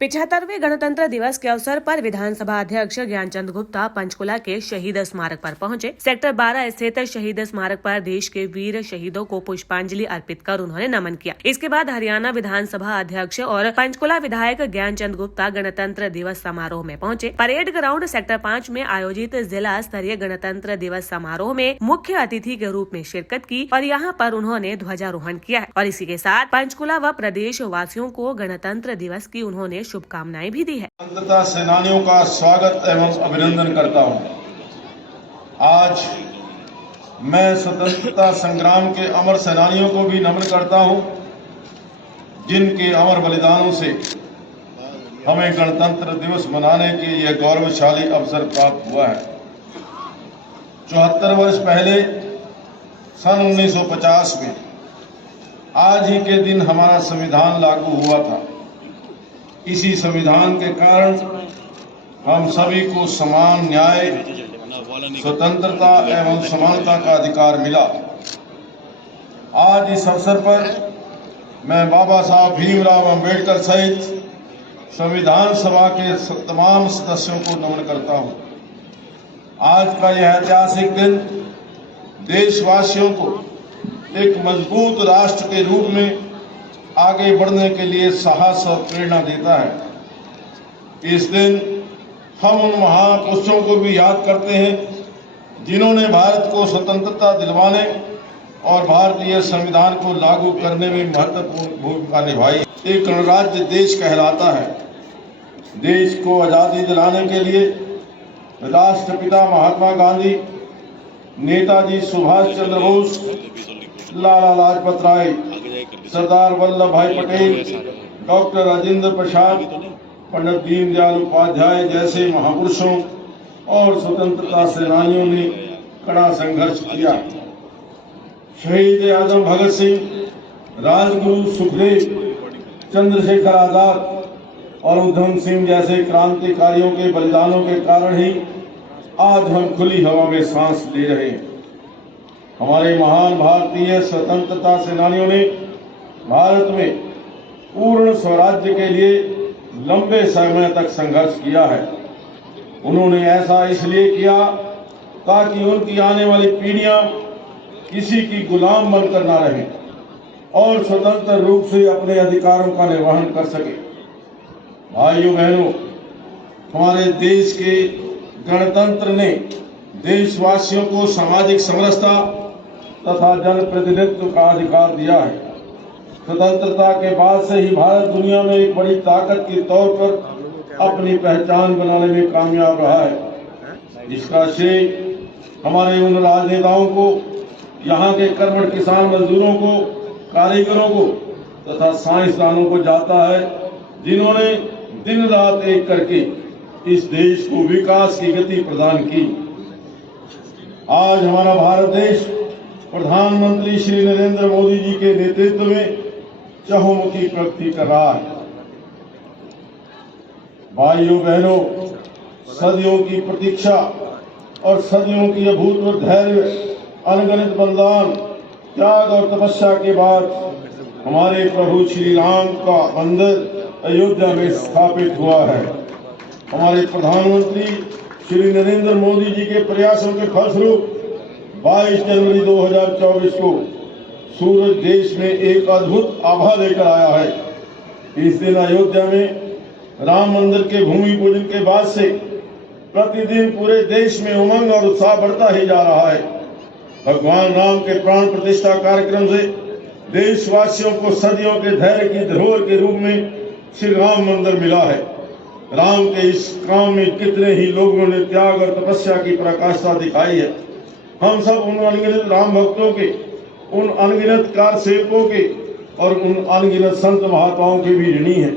75वें गणतंत्र दिवस के अवसर पर विधानसभा अध्यक्ष ज्ञानचंद गुप्ता पंचकुला के शहीद स्मारक पर पहुंचे। सेक्टर 12 स्थित शहीद स्मारक पर देश के वीर शहीदों को पुष्पांजलि अर्पित कर उन्होंने नमन किया। इसके बाद हरियाणा विधानसभा अध्यक्ष और पंचकुला विधायक ज्ञानचंद गुप्ता गणतंत्र दिवस समारोह में पहुंचे। परेड ग्राउंड सेक्टर 5 में आयोजित जिला स्तरीय गणतंत्र दिवस समारोह में मुख्य अतिथि के रूप में शिरकत की और यहाँ पर उन्होंने ध्वजारोहण किया है और इसी के साथ पंचकुला व प्रदेश वासियों को गणतंत्र दिवस की उन्होंने शुभकामनाएं भी दी है। स्वतंत्रता सेनानियों का स्वागत एवं अभिनंदन करता हूं। आज मैं स्वतंत्रता संग्राम के अमर सेनानियों को भी नमन करता हूं, जिनके अमर बलिदानों से हमें गणतंत्र दिवस मनाने के यह गौरवशाली अवसर प्राप्त हुआ है। 74 वर्ष पहले सन 1950 में आज ही के दिन हमारा संविधान लागू हुआ था। इसी संविधान के कारण हम सभी को समान न्याय, स्वतंत्रता एवं समानता का अधिकार मिला। आज इस अवसर पर मैं बाबा साहब भीमराव अंबेडकर सहित संविधान सभा के तमाम सदस्यों को नमन करता हूं। आज का यह ऐतिहासिक दिन देशवासियों को एक मजबूत राष्ट्र के रूप में आगे बढ़ने के लिए साहस और प्रेरणा देता है। इस दिन हम उन महापुरुषों को भी याद करते हैं जिन्होंने भारत को स्वतंत्रता दिलवाने और भारतीय संविधान को लागू करने में महत्वपूर्ण भूमिका निभाई। एक गणराज्य देश कहलाता है। देश को आजादी दिलाने के लिए राष्ट्रपिता महात्मा गांधी, नेताजी सुभाष चंद्र बोस, लाला लाजपत राय, सरदार वल्लभ भाई पटेल, डॉक्टर राजेंद्र प्रसाद, पंडित दीनदयाल उपाध्याय जैसे महापुरुषों और स्वतंत्रता सेनानियों ने कड़ा संघर्ष किया। शहीद आजम भगत सिंह, राजगुरु सुखदेव, चंद्रशेखर आजाद और उधम सिंह जैसे क्रांतिकारियों के बलिदानों के कारण ही आज हम खुली हवा में सांस ले रहे हैं। हमारे महान भारतीय स्वतंत्रता सेनानियों ने भारत में पूर्ण स्वराज्य के लिए लंबे समय तक संघर्ष किया है। उन्होंने ऐसा इसलिए किया ताकि उनकी आने वाली पीढ़ियां किसी की गुलाम बनकर न रहें और स्वतंत्र रूप से अपने अधिकारों का निर्वहन कर सके। भाइयों बहनों, हमारे देश के गणतंत्र ने देशवासियों को सामाजिक समरसता तथा जनप्रतिनिधित्व का अधिकार दिया है। स्वतंत्रता के बाद से ही भारत दुनिया में एक बड़ी ताकत के तौर पर अपनी पहचान बनाने में कामयाब रहा है। इसका श्रेय हमारे उन राजनेताओं को, यहाँ के कर्मठ किसान मजदूरों को, कारीगरों को तथा साइंसदानों को जाता है, जिन्होंने दिन रात एक करके इस देश को विकास की गति प्रदान की। आज हमारा भारत देश प्रधानमंत्री श्री नरेंद्र मोदी जी के नेतृत्व में चहुमुखी प्रगति कर रहा है। भाइयों बहनों, सदियों की प्रतीक्षा और सदियों की अभूतपूर्व धैर्य, अनगिनत बलिदान, त्याग और तपस्या के बाद हमारे प्रभु श्री राम का मंदिर अयोध्या में स्थापित हुआ है। हमारे प्रधानमंत्री श्री नरेंद्र मोदी जी के प्रयासों के फलस्वरूप 22 जनवरी 2024 को सूरज देश में एक अद्भुत आभा लेकर आया है। इस दिन अयोध्या में राम मंदिर के भूमि पूजन के बाद से प्रतिदिन पूरे देश में उमंग और उत्साह बढ़ता ही जा रहा है। भगवान राम के प्राण प्रतिष्ठा कार्यक्रम से देशवासियों को सदियों के धैर्य की धरोहर के रूप में श्री राम मंदिर मिला है। राम के इस काम में कितने ही लोगों ने त्याग और तपस्या की पराकाष्ठा दिखाई है। हम सब उन अनगिनत राम भक्तों के, उन अनगिनत कार सेवकों के और उन अनगिनत संत महात्माओं के भी ऋणी हैं।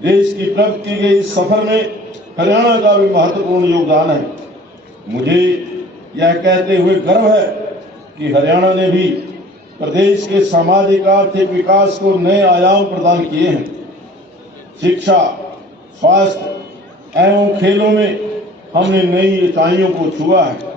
देश की प्रगति के इस सफर में हरियाणा का भी महत्वपूर्ण योगदान है। मुझे यह कहते हुए गर्व है कि हरियाणा ने भी प्रदेश के सामाजिक आर्थिक विकास को नए आयाम प्रदान किए हैं। शिक्षा, स्वास्थ्य एवं खेलों में हमने नई ऊंचाइयों को छुआ है।